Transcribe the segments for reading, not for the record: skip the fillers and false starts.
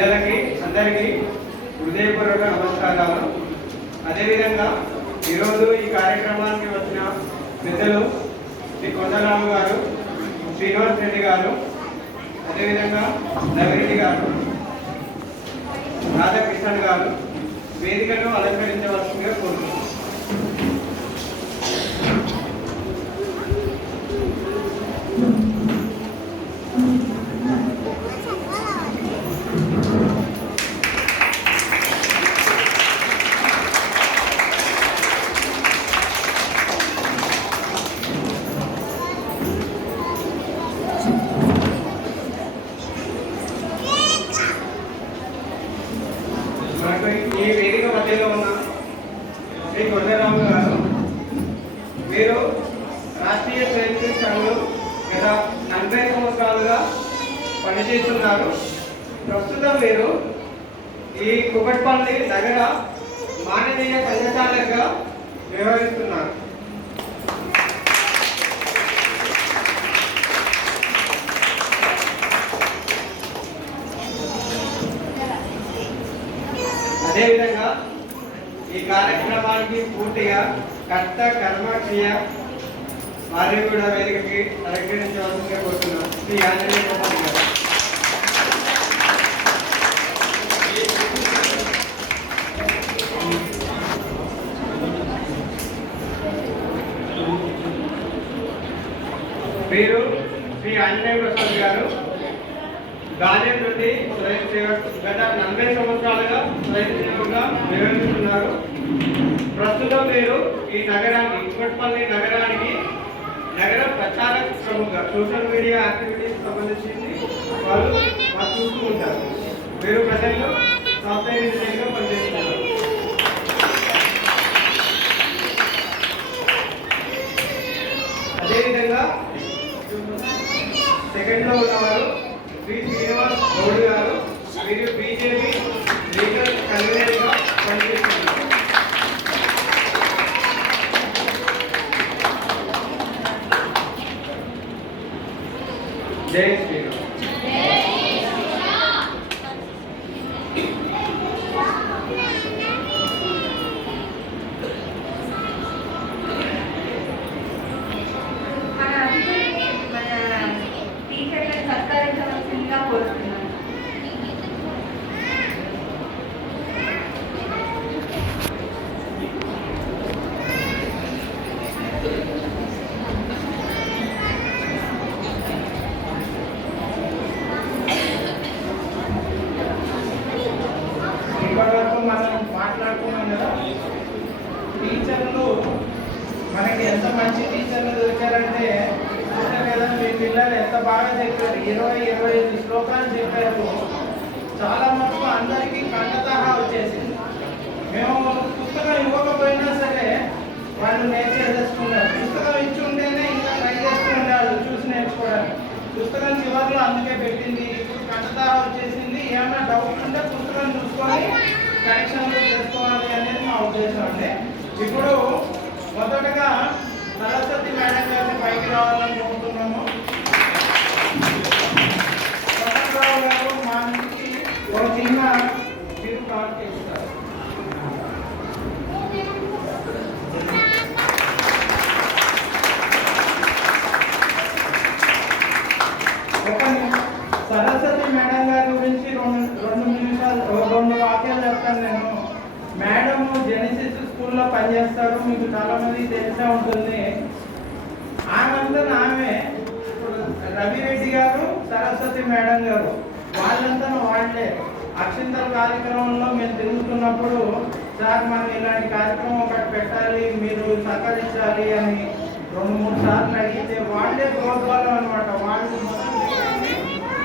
పిల్లలకి అందరికీ హృదయపూర్వక నమస్కారాలు. అదేవిధంగా ఈరోజు ఈ కార్యక్రమానికి వచ్చిన పెద్దలు శ్రీ కొండరాము గారు, శ్రీనివాస్ రెడ్డి గారు, అదేవిధంగా రవిరెడ్డి గారు, రాధాకృష్ణన్ గారు వేదికను అలంకరించవలసిందిగా కోరుతున్నాను. ఈ వేదిక మధ్యలో ఉన్న శ్రీ కొండరాము గారు, వీరు రాష్ట్రీయ స్వయం సంఘం గత 40 సంవత్సరాలుగా పనిచేస్తున్నారు. ప్రస్తుతం వీరు ఈ కుకట్పల్లి నగర మానవీయ సంఘచాలకుగా వ్యవహరిస్తున్నారు. అదేవిధంగా ఈ కార్యక్రమానికి పూర్తిగా కర్త కర్మక్రియ వారిని కూడా వేదికకి అలంకరించవలసిందిగా కోరుతున్నాం. శ్రీ ఆంజనేయ గారు. వీరు శ్రీ ఆంజనేయ ప్రసాద్ గారు గాంధీ ప్రతి స్వయం సేవకు గత 40 సంవత్సరాలుగా స్వయం సేవకుగా నిర్వహిస్తున్నారు. ప్రస్తుతం వీరు ఈ నగరానికి కుకట్పల్లి నగరానికి నగర ప్రచార ప్రముఖ సోషల్ మీడియా యాక్టివిటీస్ సంబంధించింది వాళ్ళు చూస్తూ ఉంటారు. వీరు ప్రజల్లో సాఫ్ట్వేర్ ఇంజనీర్గా పనిచేస్తున్నారు. అదేవిధంగా సెకండ్లో ఉన్నవారు శ్రీ శ్రీనివాస్ గౌడ్ గారు, వీరు బీజేపీ లీగల్ కన్వీనర్గా పనిచేస్తున్నారు. జై శ్రీరామ్. మనం మాట్లాడుకున్నాం కదా, టీచర్లు మనకి ఎంత మంచి టీచర్లు దొరికారంటే కదా, మీ పిల్లలు ఎంత బాగా చెప్పారు. 20-25 శ్లోకాలు చెప్పారు. చాలా మటుకు అందరికీ కంఠతహా వచ్చేసింది. మేము పుస్తకం ఇవ్వకపోయినా సరే వాళ్ళు నేర్చేసుకున్నారు. పుస్తకం ఇచ్చి ఉంటేనే ఇంకా ట్రై చేస్తూ ఉండాలి చూసి నేర్చుకోవడానికి. పుస్తకం చివరిలో అందుకే పెట్టింది. ఇప్పుడు కంఠతహా వచ్చేసింది. ఏమైనా డౌట్ ఉంటే పుస్తకం చూసుకొని కరెక్షన్లు చేసుకోవాలి అనేది మా ఉద్దేశం అండి. ఇప్పుడు మొదటగా సరస్వతి మేడం గారిని పైకి రావాలని కోరుతున్నాము. రావు గారు మా నుంచి ఒక చిన్న మీరు కార్డు చేస్తారు. సరస్వతి మేడం గారి గురించి రెండు వాక్యాలు చెప్తాను నేను. మేడం జెనిసిస్ స్కూల్లో పనిచేస్తారు, మీకు చాలా మంది తెలిసే ఉంటుంది. ఆమె రవిరెడ్డి గారు, సరస్వతి మేడం గారు వాళ్ళంతా వాళ్ళే అక్షింతల కార్యక్రమంలో మేము తిరుగుతున్నప్పుడు, సార్ మనం ఇలాంటి కార్యక్రమం ఒకటి పెట్టాలి, మీరు సహకరించాలి అని 2-3 సార్లు అడిగితే వాళ్ళే ప్రోత్సాహం అనమాట. వాళ్ళు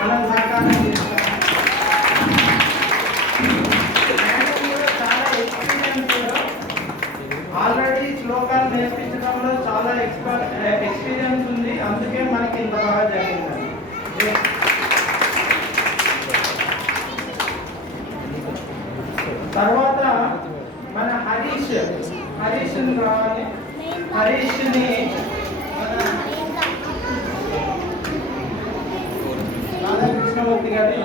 మనం సహకారం చేస్తాం. చాలా ఎక్స్పీరియన్స్, ఆల్రెడీ శ్లోకాలు నేర్పించడంలో చాలా ఎక్స్పీరియన్స్ ఉంది. అందుకే మనకి ఇంత బాగా జరిగింది. తర్వాత మన హరీష్ని రావాలి. హరీష్ని రాధాకృష్ణమూర్తి గారి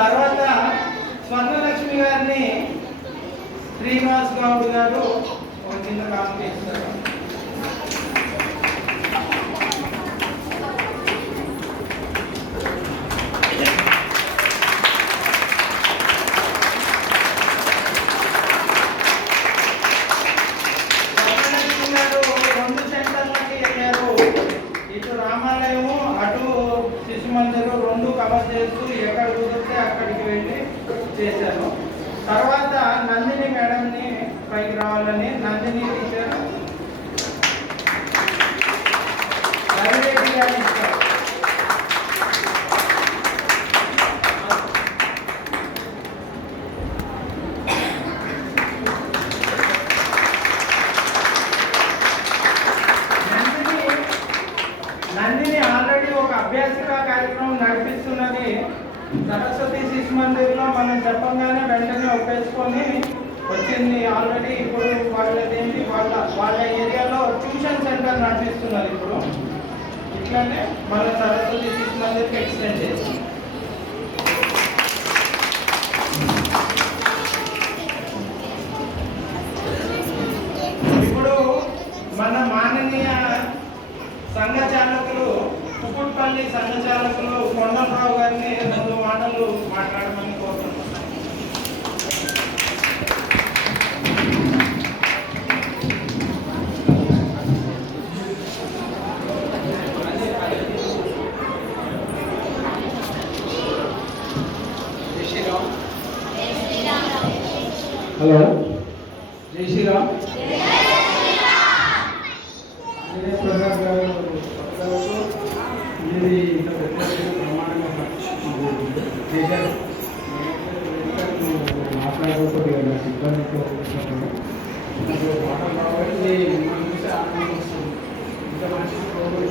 తర్వాత స్వర్ణలక్ష్మి గారిని శ్రీనివాస్ గౌడ్ గారు ఒక చిన్న కామెంట్ ఇస్తారు. రామాలయము అటు శిశు మందిరం రెండు కవర్ చేస్తూ ఎక్కడ కుదిరితే అక్కడికి వెళ్ళి చేశాను. తర్వాత నందిని మేడంని పైకి రావాలని నందిని టీచర్ రవిరెడ్డి గారు ఇస్తారు. నందిని ఆల్రెడీ ఒక అభ్యాసిక కార్యక్రమం నడిపిస్తున్నది సరస్వతి శిశు మందిర్లో. మనం చెప్పగానే వెంటనే ఒప్పేసుకొని వచ్చింది ఆల్రెడీ. ఇప్పుడు వాళ్ళదేంటి వాళ్ళ ఏరియాలో ట్యూషన్ సెంటర్ నడిపిస్తున్నది ఇప్పుడు. ఇట్లానే మన సరస్వతి శిశు మందిర్కి ఎక్స్టెండ్ చేస్తుంది. ఇప్పుడు మన మాననీయ సంఘ చాలకులు కుకుట్పల్లి సంఘ చాలకులు కొండలరావు గారిని 2 మాటలు మాట్లాడమని కోరుతున్నాను. హలో, జై శ్రీరామ్. ఇది ఇంత పెద్ద ప్రమాణంగా చేశారు. మాట్లాడకపోతే సిబ్బందితో మాటలు కాబట్టి ఇంత మంచి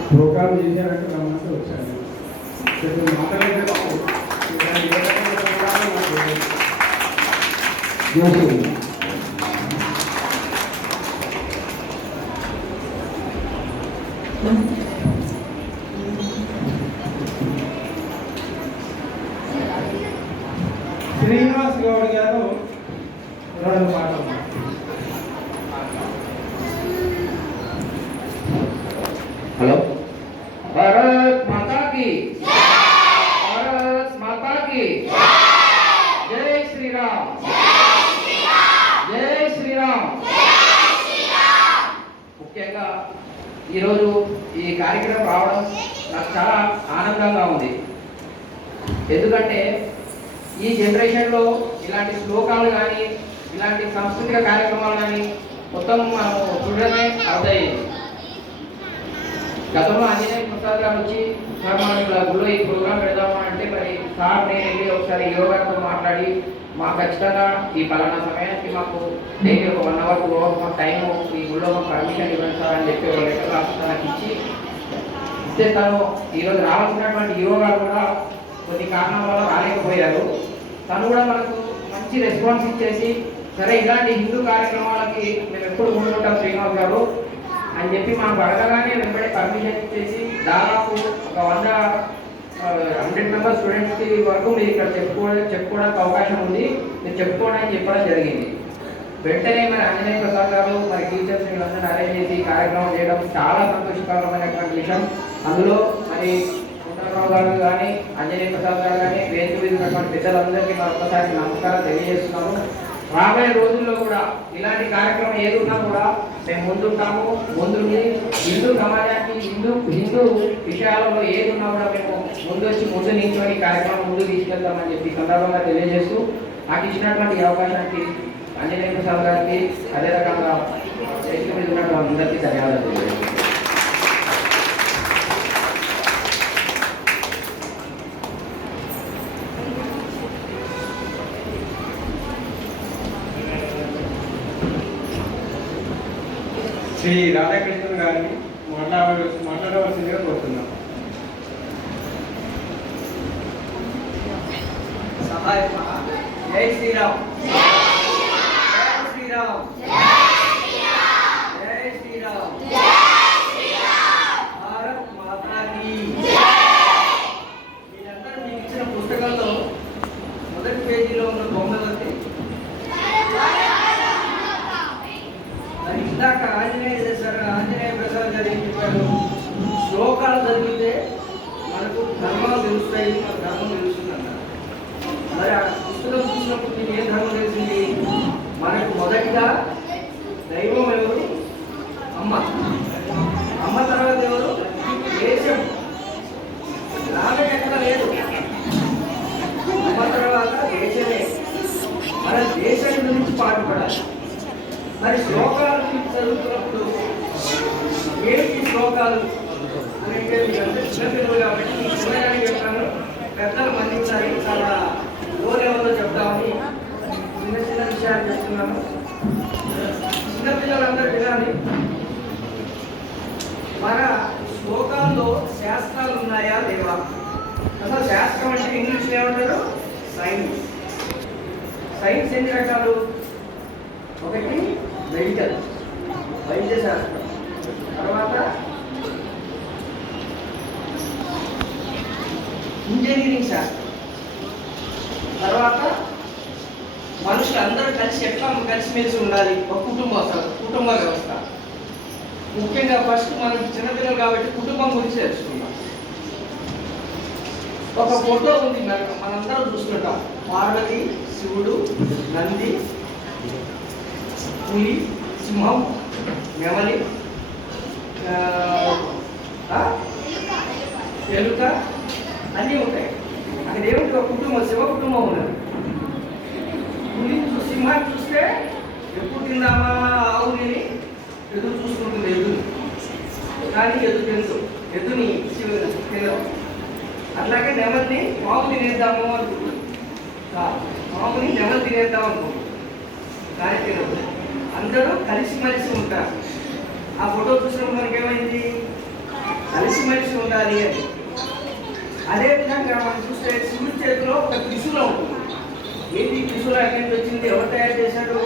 ప్రోగ్రామ్ చేశారంటే నా మంది వచ్చాను. మాట్లాడలేదు శ్రీనివాస్ గౌడ్ గారు 2 మాటలు. హలో. భారత్ మాతా కి భారత్ మాతా కి జై శ్రీరామ్ జై శ్రీరామ్. ముఖ్యంగా ఈరోజు ఈ కార్యక్రమం రావడం నాకు చాలా ఆనందంగా ఉంది. ఎందుకంటే ఈ జనరేషన్లో ఇలాంటి శ్లోకాలు కానీ ఇలాంటి సాంస్కృతిక కార్యక్రమాలు కానీ మొత్తం మనం చూడడమే అర్థమయ్యేది. గతంలో ఆంజనేయ ప్రసాద్ గారు వచ్చి సార్ మనం ఇలా గుడిలో ఈ ప్రోగ్రామ్ పెడదాము అంటే మరి సార్ నేను వెళ్ళి ఒకసారి యోగాతో మాట్లాడి మాకు ఖచ్చితంగా ఈ పలానా సమయానికి మాకు డైలీ ఒక 1 అవర్ 2 అవర్స్ మాకు టైము ఈ గుడిలో మాకు పర్మిషన్ ఇవ్వండి సార్ అని చెప్పి ఒక లెటర్ రాసి తనకి ఇస్తే తను ఈరోజు రావాల్సినటువంటి యోగాలు కూడా కొన్ని కారణాల వల్ల రాలేకపోయారు. తను కూడా మనకు మంచి రెస్పాన్స్ ఇచ్చేసి సరే ఇలాంటి హిందూ కార్యక్రమాలకి మేము ఎప్పుడు ముందుంటాం శ్రీనివాస్ గారు అని చెప్పి మనకు అడగగానే వెంబడి పర్మిషన్ ఇచ్చేసి దాదాపు ఒక 100 మెంబర్స్ స్టూడెంట్స్కి వరకు మీరు ఇక్కడ చెప్పుకోవడానికి అవకాశం ఉంది, మీరు చెప్పుకోవడానికి చెప్పడం జరిగింది. వెంటనే మరి ఆంజనేయ ప్రసాద్ గారు మరి టీచర్స్ వీళ్ళందరినీ అరేంజ్ చేసి కార్యక్రమం చేయడం చాలా సంతోషకరమైనటువంటి విషయం. అందులో మరి రావు గారు కానీ ఆంజనేయ ప్రసాద్ గారు కానీ వేదిక మీద ఉన్నటువంటి పెద్దలందరికీ మరొకసారి నమస్కారం తెలియజేస్తున్నాము. రాబోయే రోజుల్లో కూడా ఇలాంటి కార్యక్రమం ఏది ఉన్నా కూడా మేము ముందుంటాము. ముందుండి హిందూ సమాజానికి హిందూ విషయాలలో ఏది ఉన్నా కూడా మేము ముందు నించుని కార్యక్రమం ముందు తీసుకెళ్తామని చెప్పి సందర్భంగా తెలియజేస్తూ నాకు ఇచ్చినటువంటి అవకాశానికి ఆంజనేయ ప్రసాద్ గారికి అదే రకంగా వేదిక మీద ఉన్నటువంటి అందరికీ ధన్యవాదాలు తెలియజేస్తాను. శ్రీ రాధాకృష్ణన్ గారిని మాట్లాడవలసిందిగా కోరుతున్నాం. జై శ్రీరామ్ జై శ్రీరామ్ జై శ్రీరామ్ భారత్ మాతా కీ. మీరందరూ మీకు ఇచ్చిన పుస్తకంలో మరి శ్లోకాలు చదువుతున్నప్పుడు ఏమిటి శ్లోకాలు అంటే చిన్నపిల్లలు కాబట్టి మీకు చిన్నగానే చెప్తాను, పెద్దలు మళ్ళీసారి చాలా లో లెవెల్లో చెప్తామని చిన్న చిన్న విషయాలు చెప్తున్నాను. చిన్నపిల్లలందరూ వినాలి. మన శ్లోకాల్లో శాస్త్రాలు ఉన్నాయా లేవా? అసలు శాస్త్రం అంటే ఇంగ్లీష్లో ఏమంటారు? సైన్స్. సైన్స్ ఎన్ని రకాలు? ఒకటి మెడికల్, వైద్య శాస్త్రం. తర్వాత ఇంజనీరింగ్ శాస్త్రం. తర్వాత మనుషులు అందరూ కలిసి ఎట్లా కలిసిమెలిసి ఉండాలి, ఒక కుటుంబ వ్యవస్థ. ముఖ్యంగా ఫస్ట్ మనకి చిన్నపిల్లలు కాబట్టి కుటుంబం గురించి తెలుసుకుందాం. ఒక ఫోటో ఉంది, మనందరం చూస్తుంటాం. పార్వతి, శివుడు, నంది, పులి, సింహం, నెమలి, ఎలుక అన్నీ ఉంటాయి. అక్కడ ఏమిటి? ఒక కుటుంబం, శివ కుటుంబం ఉన్నది. పులి సింహాన్ని చూస్తే ఎప్పుడు తిందామా ఆవుని ఎదురు చూసుకుంటుంది ఎద్దుని, కానీ ఎద్దు తెలుసు, ఎద్దుని శివుని తినదు. అట్లాగే నెమలిని పాము తినేద్దాము అనుకుంటుంది, పాముని నెమలి తినేద్దాం అనుకుంటుంది, కానీ తినదు. అందరూ కలిసిమెలిసి ఉంటారు. ఆ ఫోటో చూసినప్పుడు మనకి ఏమైంది? కలిసిమెలిసి ఉండాలి అని. అదేవిధంగా మనం చూస్తే శివుడి చేతిలో ఒక త్రిశూలం ఉంటుంది. ఏంటి త్రిశూలం ఎక్కడి నుంచి వచ్చింది? ఎవరు తయారు చేశాడు?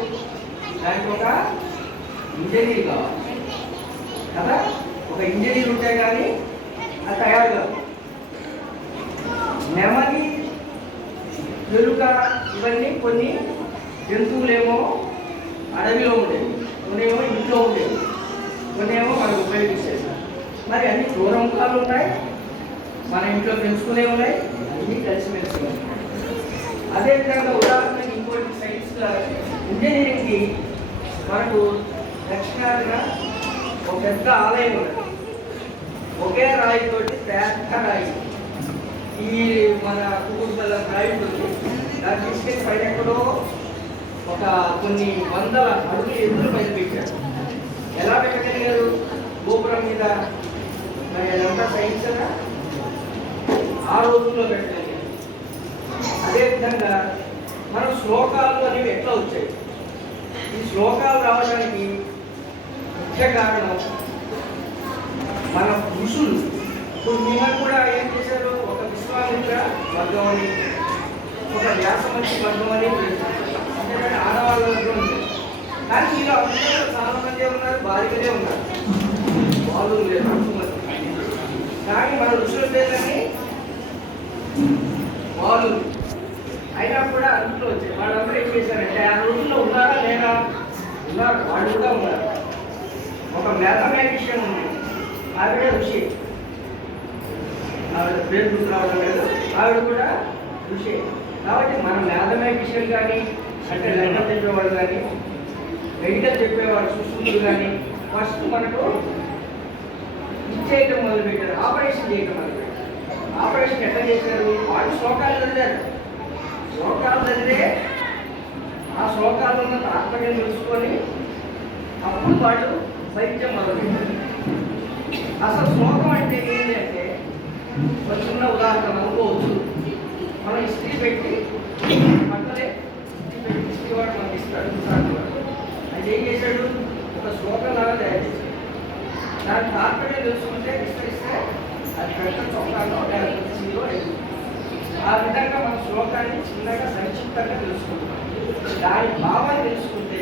దానికి ఒక ఇంజనీర్ కావాలి కదా. ఒక ఇంజనీర్ ఉంటే కానీ అది తయారు కాదు. నెమలి, ఎలుక ఇవన్నీ కొన్ని జంతువులేమో అడవిలో ఉండేవి, కొన్నేమో ఇంట్లో ఉండేవి, కొన్నేమో మనం ఉపయోగించేది. మరి అన్ని క్రూరముఖాలు ఉన్నాయి, మన ఇంట్లో పెంచుకునే ఉన్నాయి, అన్నీ కలిసిమెలిసి ఉన్నాయి. అదేవిధంగా ఉదాహరణకి ఇంకోటి సైన్స్గా ఇంజనీరింగ్కి మనకు దక్షిణాదిగా ఒక పెద్ద ఆలయం ఉన్నది. ఒకే రాయితోటి పెద్ద రాయి, ఈ మన కుటుంబాల రాయి ఉంటుంది. దాన్ని తీసుకెళ్ళి పైన ఎక్కడో ఒక కొన్ని వందల అడుగులు ఎదురు పైన పెట్టారు. ఎలా పెట్టగలిగారు? గోపురం మీద. మరి అదంతా సైన్స్ ఆ రోజుల్లో పెట్టగలిగారు. అదేవిధంగా మన శ్లోకాలు అనేవి ఎట్లా వచ్చాయి? ఈ శ్లోకాలు రావడానికి ముఖ్య కారణం మన ఋషులు. ఇప్పుడు మిమ్మల్ని కూడా ఏం చేశారు? ఒక విశ్వామిత్ర వర్గం అని, ఒక వ్యాసమహర్షి వర్గం అని, అంతేకాని ఆడవాళ్ళ వర్గం ఉంది. కానీ ఇలా అందరూ చాలా మంది ఉన్నారు, భార్యలే ఉన్నారు, వాళ్ళు లేదు. కానీ మన ఋషుల పేర్లని వాళ్ళు అయినా కూడా అందులో వచ్చాయి. వాళ్ళందరూ ఏం చేశారంటే ఆ రోజుల్లో ఉన్నారా లేదా? ఉన్నారు, వాళ్ళు కూడా ఉన్నారు. ఒక మ్యాథమెటిషియన్ ఉంది, ఆవిడ ఋషి, ఆవిడ పేరు గుర్తు రావడం లేదు, ఆవిడ కూడా ఋషి. కాబట్టి మన మ్యాథమెటిషియన్ కానీ, అంటే లెక్కలు చెప్పేవాడు కానీ, మెడికల్ చెప్పేవాడు సుశ్రుతులు కానీ ఫస్ట్ మనకు ఇచ్చేయటం మొదలుపెట్టారు, ఆపరేషన్ చేయటం మొదలుపెట్టారు. ఆపరేషన్ ఎట్లా చేశారు? వాళ్ళు శ్లోకాలు చదివారు. శ్లోకాలు చదివే ఆ శ్లోకాలు ఉన్న తాత్పర్యం తెలుసుకొని అప్పుడు వాళ్ళు వైద్యం మొదలుపెట్టారు. అసలు శ్లోకం అంటే ఏంటి అంటే ఒక చిన్న ఉదాహరణ అనుకోవచ్చు. మనం ఇస్త్రీ పెట్టి పక్కనే ఇస్త్రీ వాడు మనకి ఇస్తాడు. అది ఏం చేశాడు? ఒక శ్లోకం లాగా తయారు చేశాడు. దాని తాత్పర్యం తెలుసుకుంటే విస్తరిస్తే అది పెద్ద చొక్కాలో చీలో ఆ విధంగా మన శ్లోకాన్ని చిన్నగా సంక్షిప్తంగా తెలుసుకుంటాం. దాని భావాన్ని తెలుసుకుంటే